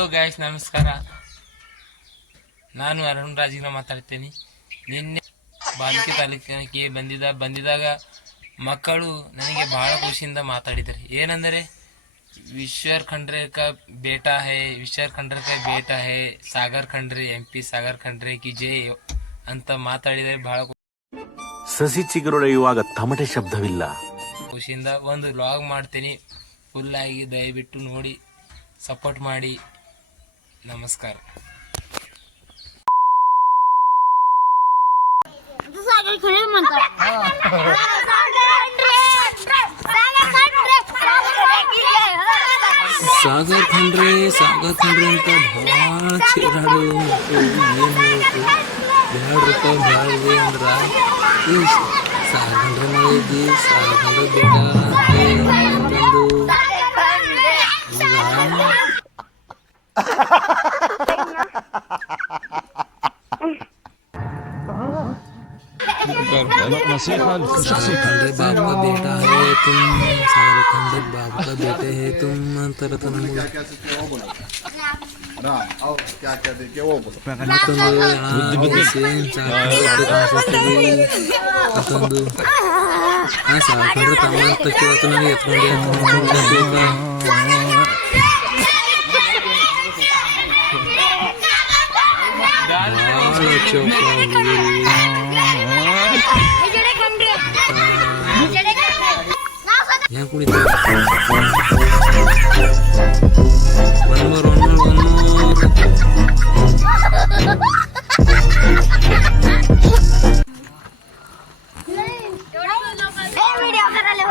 Hello guys, ನಮಸ್ಕಾರ. ನಾನು ಅರುಣ್ ರಾಜಿನ ಮಾತಾಡ್ತೇನೆ. ನಿನ್ನೆ ಬಾಲ್ಕಿ ತಾಲೂಕಿಗೆ ಬಂದಿದಾಗ ಮಕ್ಕಳು ನನಗೆ ಬಹಳ ಖುಷಿಯಿಂದ ಮಾತಾಡಿದ್ದಾರೆ. ಏನಂದರೆ ವಿಶ್ವರ್ ಖಂಡ್ರೆ ಕಾ ಬೇಟಾ ಹೇ ಸಾಗರ್ ಖಂಡ್ರೆ MP ಸಾಗರ್ ಖಂಡ್ರೆ ಕಿ ಜೈ ಅಂತ ಮಾತಾಡಿದರೆ ಬಹಳ ಸಸಿ ಚಿಗುರೊಡೆಯುವಾಗ ತಮಟೆ ಶಬ್ದವಿಲ್ಲ. ಖುಷಿಯಿಂದ ಒಂದು ವ್ಲಾಗ್ ಮಾಡ್ತೀನಿ. ಫುಲ್ ಆಗಿ ದಯವಿಟ್ಟು ನೋಡಿ, ಸಪೋರ್ಟ್ ಮಾಡಿ. ನಮಸ್ಕಾರ. ಸಾಗರ್ ಖಂಡ್ರೆ ಅಂತ ಭಾಳ ಚೀರಾಡು ₹2 ಭಾಳಿದೆ ಅಂದ್ರ ಸಾಗರ್ ಖಂಡ್ರೆ ಮಾಡಿದ್ದಿ. ಸಾಗರ್ ಖಂಡ್ರೆ ಬೇಡ ಅಂತಂದು बाप का बेटा है तुम, सागर खंडे बाप का बेटे है तुम ಅಂತಾರ ಮತ್ತೊಂದು ಸಾಗರ್ ತಮ್ಮ ಅಂತ ಕೇಳ್ತು. ನನಗೆ ಏನ್ ಕುಡಿತ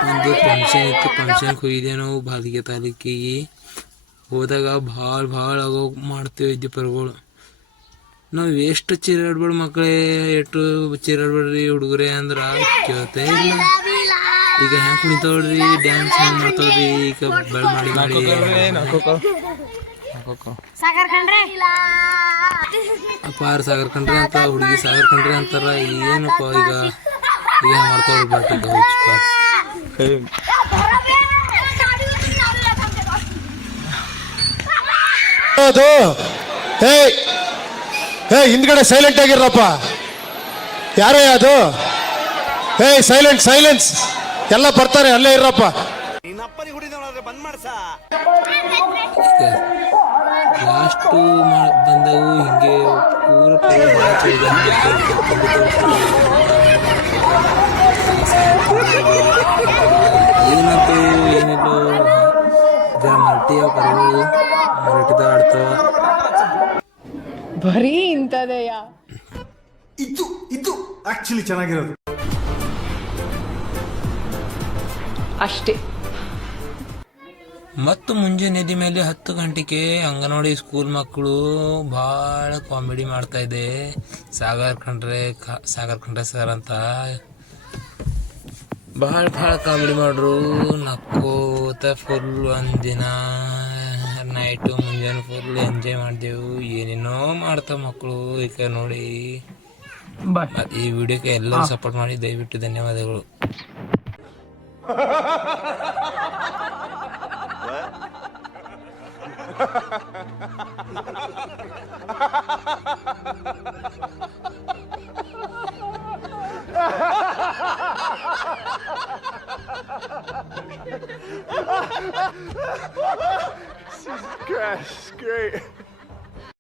ಒಂದು ಫಂಕ್ಷನ್ ಇತ್ತು. ಫಂಕ್ಷನ್ಗೆ ಹೋಗಿದ್ದೆ ನಾವು ಬಾಲ್ಕಿ ತಾಲೂಕಿಗೆ. ಹೋದಾಗ ಭಾಳ ಆಗೋ ಮಾಡ್ತೇವೆ ಇದ್ದಿ ಪರ್ಗಳು. ನಾವು ಎಷ್ಟು ಚೀರಾಡ್ಬೇಡ ಮಕ್ಕಳೇ, ಎಷ್ಟು ಚೀರಾಡ್ಬೇಡ್ರಿ ಹುಡುಗರೇ ಅಂದ್ರೆ ಕೇಳ್ತೇ ಇಲ್ಲ. ಈಗ ಹೆಂಗೆ ಕುಣಿತಾವ್ರಿ, ಡ್ಯಾನ್ಸ್ ಹೆಂಗೆ ಮಾಡ್ತಾವ್ರಿ. ಈಗ ಬೆಳ ಮಾಡಿ ಅಪಾರ ಸಾಗರ್ ಖಂಡ್ರೆ ಅಂತ ಹುಡುಗಿ ಸಾಗರ್ ಖಂಡ್ರೆ ಅಂತಾರ. ಏನಪ್ಪ ಈಗ ಮಾಡ್ತಾವ್ರಿ ಬಾಟಿಗೆ ಹಿಂದ್ಗಡೆ ಸೈಲೆಂಟ್ ಆಗಿರಪ್ಪ. ಯಾರೇ ಅದು? ಸೈಲೆನ್ಸ್ ಎಲ್ಲ ಬರ್ತಾರೆ, ಅಲ್ಲೇ ಇರಪ್ಪ. ಲಾಸ್ಟು ಬಂದವು ಹಿಂಗೆ ಪೂರ ಏನಂತೂ ಏನಿಲ್ಲ. ಮರಟಿಯ ಕರುಗಳು ಮರಟಿದ ಆಡ್ತಾವ. ಬರೀ ಇಂಥದೆಯ ಇದು ಆಕ್ಚುಲಿ ಚೆನ್ನಾಗಿರೋದು ಅಷ್ಟೇ. ಮತ್ತು ಮುಂಜಾನೆ ಮೇಲೆ 10 ಗಂಟೆಗೆ ಅಂಗನವಾಡಿ ಸ್ಕೂಲ್ ಮಕ್ಕಳು ಭಾಳ ಕಾಮಿಡಿ ಮಾಡ್ತಾ ಇದೆ. ಸಾಗರ್ ಖಂಡ್ರೆ ಸರ್ ಅಂತ ಭಾಳ ಕಾಮಿಡಿ ಮಾಡ್ರು. ನಕ್ಕೋತ ಫುಲ್ ಒಂದಿನ ನೈಟು ಮುಂಜಾನೆ ಫುಲ್ ಎಂಜಾಯ್ ಮಾಡಿದೆವು. ಏನೇನೋ ಮಾಡ್ತಾವ ಮಕ್ಕಳು. ಈಗ ನೋಡಿ, ಈ ವಿಡಿಯೋಕ್ಕೆ ಎಲ್ಲರೂ ಸಪೋರ್ಟ್ ಮಾಡಿ ದಯವಿಟ್ಟು ಧನ್ಯವಾದಗಳು. Gosh, great.